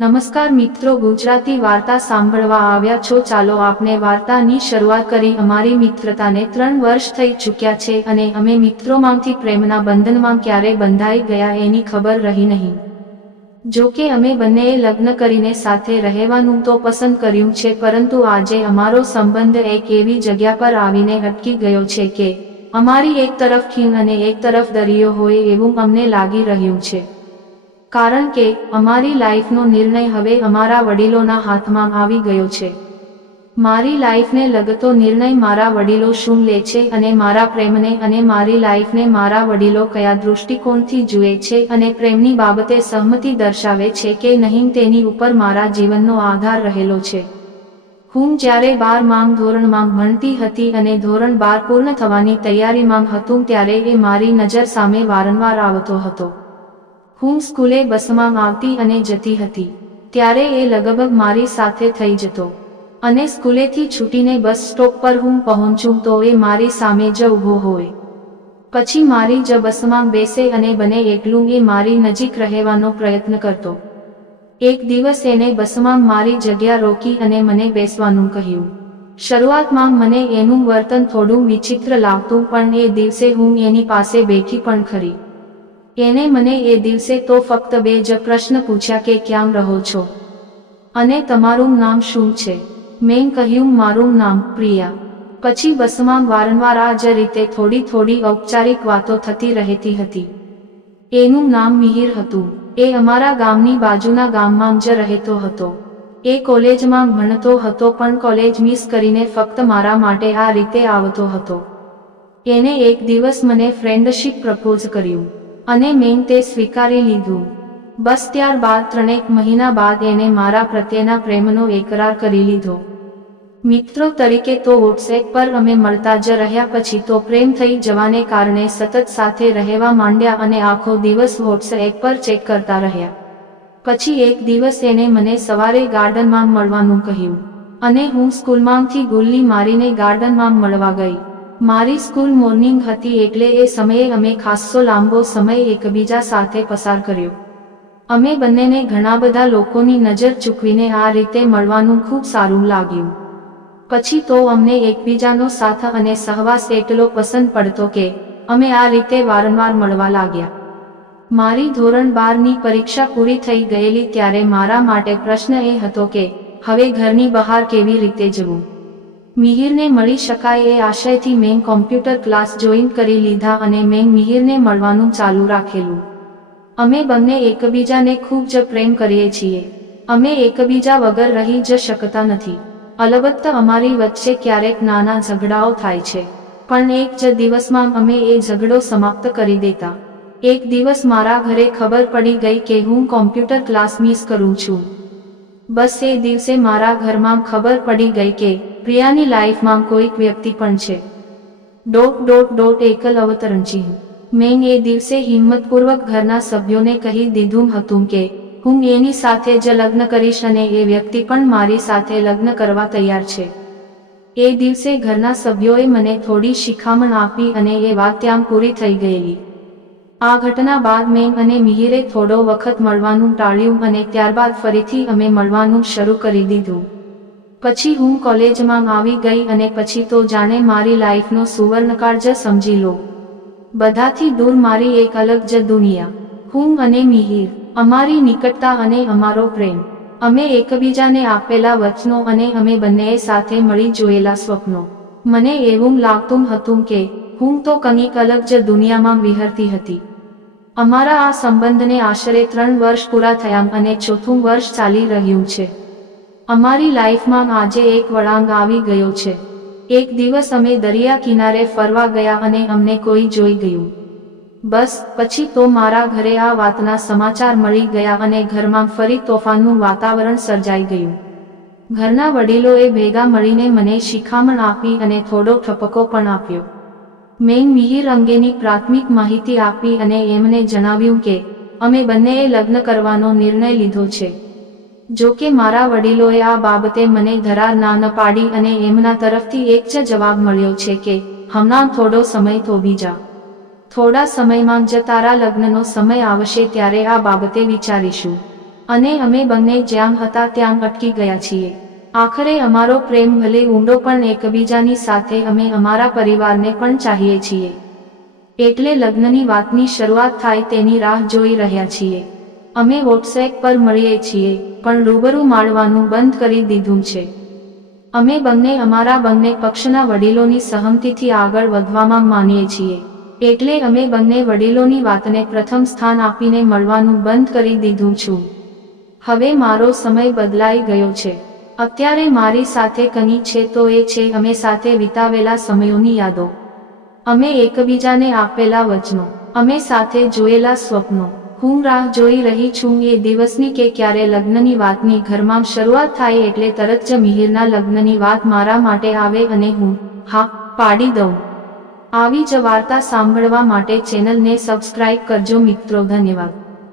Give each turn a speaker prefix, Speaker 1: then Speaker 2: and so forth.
Speaker 1: નમસ્કાર મિત્રો, ગુજરાતી વાર્તા સાંભળવા આવ્યા છો. ચાલો આપને વાર્તાની શરૂઆત કરી. અમારી મિત્રતાને ત્રણ વર્ષ થઈ ચૂક્યા છે અને અમે મિત્રોમાંથી પ્રેમના બંધનમાં ક્યારે બંધાઈ ગયા એની ખબર રહી નહીં. જો કે અમે બંનેએ લગ્ન કરીને સાથે રહેવાનું તો પસંદ કર્યું છે, પરંતુ આજે અમારો સંબંધ એક એવી જગ્યા પર આવીને અટકી ગયો છે કે અમારી એક તરફ ખીણ અને એક તરફ દરિયો હોય એવું અમને લાગી રહ્યું છે. કારણ કે, અમારી લાઈફનો નિર્ણય હવે અમારા વડીલોના હાથમાં આવી ગયો છે. મારી લાઈફને લગતો નિર્ણય મારા વડીલો શું લે છે અને મારા પ્રેમને અને મારી લાઈફને મારા વડીલો કયા દૃષ્ટિકોણથી જુએ છે અને પ્રેમની બાબતે સહમતિ દર્શાવે છે કે નહીં તેની ઉપર મારા જીવનનો આધાર રહેલો છે. હું જ્યારે બાર માંગ ધોરણમાં ભણતી હતી અને ધોરણ બાર પૂર્ણ થવાની તૈયારીમાં હતું ત્યારે એ મારી નજર સામે વારંવાર આવતો હતો. હું સ્કૂલે બસમાં આવતી અને જતી હતી, ત્યારે એ લગભગ મારી સાથે થઈ જતો. અને સ્કૂલેથી છૂટીને બસ સ્ટોપ પર હું પહોંચું તો એ મારી સામે જ ઊભો હોય. પછી મારી જ બસમાં બેસે અને બને એકલું એ મારી નજીક રહેવાનો પ્રયત્ન કરતો. એક દિવસ એને બસમાં મારી જગ્યા રોકી અને મને બેસવાનું કહ્યું. શરૂઆતમાં મને એનું વર્તન થોડું વિચિત્ર લાગતું પણ એ દિવસે હું એની પાસે બેઠી પણ ખરી. એને મને એ દિવસે તો ફક્ત બે જ પ્રશ્ન પૂછ્યા કે ક્યાં રહો છો? અને તમારું નામ શું છે? મેં કહ્યું, મારું નામ પ્રિયા. પછી બસમાં વારંવાર આ જ રીતે થોડી થોડી ઔપચારિક વાતો થતી રહેતી હતી. એનું નામ મિહિર હતું. એ અમારા ગામની બાજુના ગામમાં જ રહેતો હતો. એ કોલેજમાં ભણતો હતો, પણ કોલેજ મિસ કરીને ફક્ત મારા માટે આ રીતે આવતો હતો. એને એક દિવસ મને ફ્રેન્ડશીપ પ્રપોઝ કર્યું. અને મેં તે સ્વીકારી લીધું. બસ ત્યારબાદ ત્રણેક મહિના બાદ એને મારા પ્રત્યેના પ્રેમનો એકરાર કરી લીધો. મિત્રો તરીકે તો વોટ્સએપ પર અમે મળતા જ રહ્યા પછી તો પ્રેમ થઈ જવાને કારણે સતત સાથે રહેવા માંડ્યા અને આખો દિવસ વોટ્સએપ પર ચેક કરતા રહ્યા. પછી એક દિવસ એને મને સવારે ગાર્ડનમાં મળવાનું કહ્યું. અને હું સ્કૂલમાંથી ગુલ્લી મારીને ગાર્ડનમાં મળવા ગઈ. મારી સ્કૂલ મોર્નિંગ હતી એટલે એ સમયે અમે ખાસ્સો લાંબો સમય એકબીજા સાથે પસાર કર્યો. અમે બંનેને ઘણા બધા લોકોની નજર ચૂકવીને આ રીતે મળવાનું ખૂબ સારું લાગ્યું. પછી તો અમને એકબીજાનો સાથ અને સહવાસ એટલો પસંદ પડતો કે, અમે આ રીતે વારંવાર મળવા લાગ્યા. મારી ધોરણ બારની પરીક્ષા પૂરી થઈ ગયેલી ત્યારે મારા માટે પ્રશ્ન એ હતો કે, હવે ઘરની બહાર કેવી રીતે જવું? મિહિરને મળી શકાય એ આશયથી મેં કોમ્પ્યુટર ક્લાસ જોઈન કરી લીધા અને મેં મિહિરને મળવાનું ચાલુ રાખેલું. અમે બંને એકબીજાને ખૂબ જ પ્રેમ કરીએ છીએ. અમે એકબીજા વગર રહી જ શકતા નથી. અલબત્ત અમારી વચ્ચે ક્યારેક નાના ઝઘડાઓ થાય છે. પણ એક જ દિવસમાં અમે એ ઝઘડો સમાપ્ત કરી દેતા. એક દિવસ મારા ઘરે ખબર પડી ગઈ કે હું કોમ્પ્યુટર ક્લાસ મિસ કરું છું. બસ એ દિવસે મારા ઘરમાં ખબર પડી ગઈ કે પ્રિયાની લાઈફમાં કોઈક વ્યક્તિ પણ છે. ડોટ ડોટ ડોટ એકલ અવતરણ મેં એ દિવસે હિંમતપૂર્વક ઘરના સભ્યોને કહી દીધું હતું કે, હું એની સાથે જ લગ્ન કરીશ અને એ વ્યક્તિ પણ મારી સાથે લગ્ન કરવા તૈયાર છે. એ દિવસે ઘરના સભ્યોએ મને થોડી શિખામણ આપી અને એ વાત ત્યાં પૂરી થઈ ગયેલી. આ ઘટના બાદ મેં અને મિહિરે થોડો વખત મળવાનું ટાળ્યું અને ત્યારબાદ ફરીથી અમે મળવાનું શરૂ કરી દીધું. પછી હું કોલેજમાં આવી ગઈ અને પછી તો જાણે મારી લાઈફનો સુવર્ણકાળ જ સમજી લો. બધાથી દૂર મારી એક અલગ જ દુનિયા. હું અને મિહિર, અમારી નિકટતા અને અમારો પ્રેમ. અમે એકબીજાને આપેલા વચનો અને અમે બંનેએ સાથે મળી જોયેલા સ્વપ્નો. મને એવું લાગતું હતું કે, હું તો કંઈક અલગ જ દુનિયામાં વિહરતી હતી. અમારા આ સંબંધને આશરે ત્રણ વર્ષ પૂરા થયા અને ચોથું વર્ષ ચાલી રહ્યું છે. અમારી લાઈફમાં આજે એક વળાંગ આવી ગયો છે. એક દિવસ અમે દરિયા કિનારે ફરવા ગયા અને અમને કોઈ જોઈ ગયું. બસ, પછી તો મારા ઘરે આ વાતના સમાચાર મળી ગયા અને ઘરમાં ફરી તોફાનનું વાતાવરણ સર્જાઈ ગયું. ઘરના વડીલોએ ભેગા મળીને મને શિખામણ આપી અને થોડો ઠપકો પણ આપ્યો. મેં મિહિર અંગેની પ્રાથમિક માહિતી આપી અને એમને જણાવ્યું કે, અમે બંનેએ લગ્ન કરવાનો નિર્ણય લીધો છે. જો કે મારા વડીલોએ આ બાબતે મને ધરાર ના ન પાડી અને એમના તરફથી એક જ જવાબ મળ્યો છે કે, હમણાં થોડો સમય થોભી જા. થોડા સમયમાં જ તારા લગ્નનો સમય આવશે ત્યારે આ બાબતે વિચારીશું. અને અમે બંને જ્યાં હતા ત્યાં અટકી ગયા છીએ. આખરે અમારો પ્રેમ ભલે ઊંડો પણ એકબીજાની સાથે અમે અમારા પરિવારને પણ ચાહીએ છીએ. એટલે લગ્નની વાતની શરૂઆત થાય તેની રાહ જોઈ રહ્યા છીએ. અમે વોટ્સએપ પર મળીએ છીએ, પણ રૂબરૂ માળવાનું બંધ કરી દીધું છે. અમે બંને અમારા બંને પક્ષના વડીલોની સહમતિથી આગળ વધવામાં માનીએ છીએ. એટલે અમે બંને વડીલોની વાતને પ્રથમ સ્થાન આપીને મળવાનું બંધ કરી દીધું છું. હવે મારો સમય બદલાઈ ગયો છે. અત્યારે મારી સાથે કની છે તો એ છે, અમે સાથે વિતાવેલા સમયોની યાદો. અમે એકબીજાને આપેલા વચનો. અમે સાથે જોયેલા સ્વપ્નો. હું રાહ જોઈ રહી છું, એ દિવસની કે ક્યારે લગ્નની વાતની ઘરમાં શરૂઆત થાય એટલે તરત જ મિહિરના લગ્નની વાત મારા માટે આવે અને હું, હા, પાડી દઉં. આવી જ વાર્તા સાંભળવા માટે ચેનલને સબસ્ક્રાઇબ કરજો મિત્રો, ધન્યવાદ.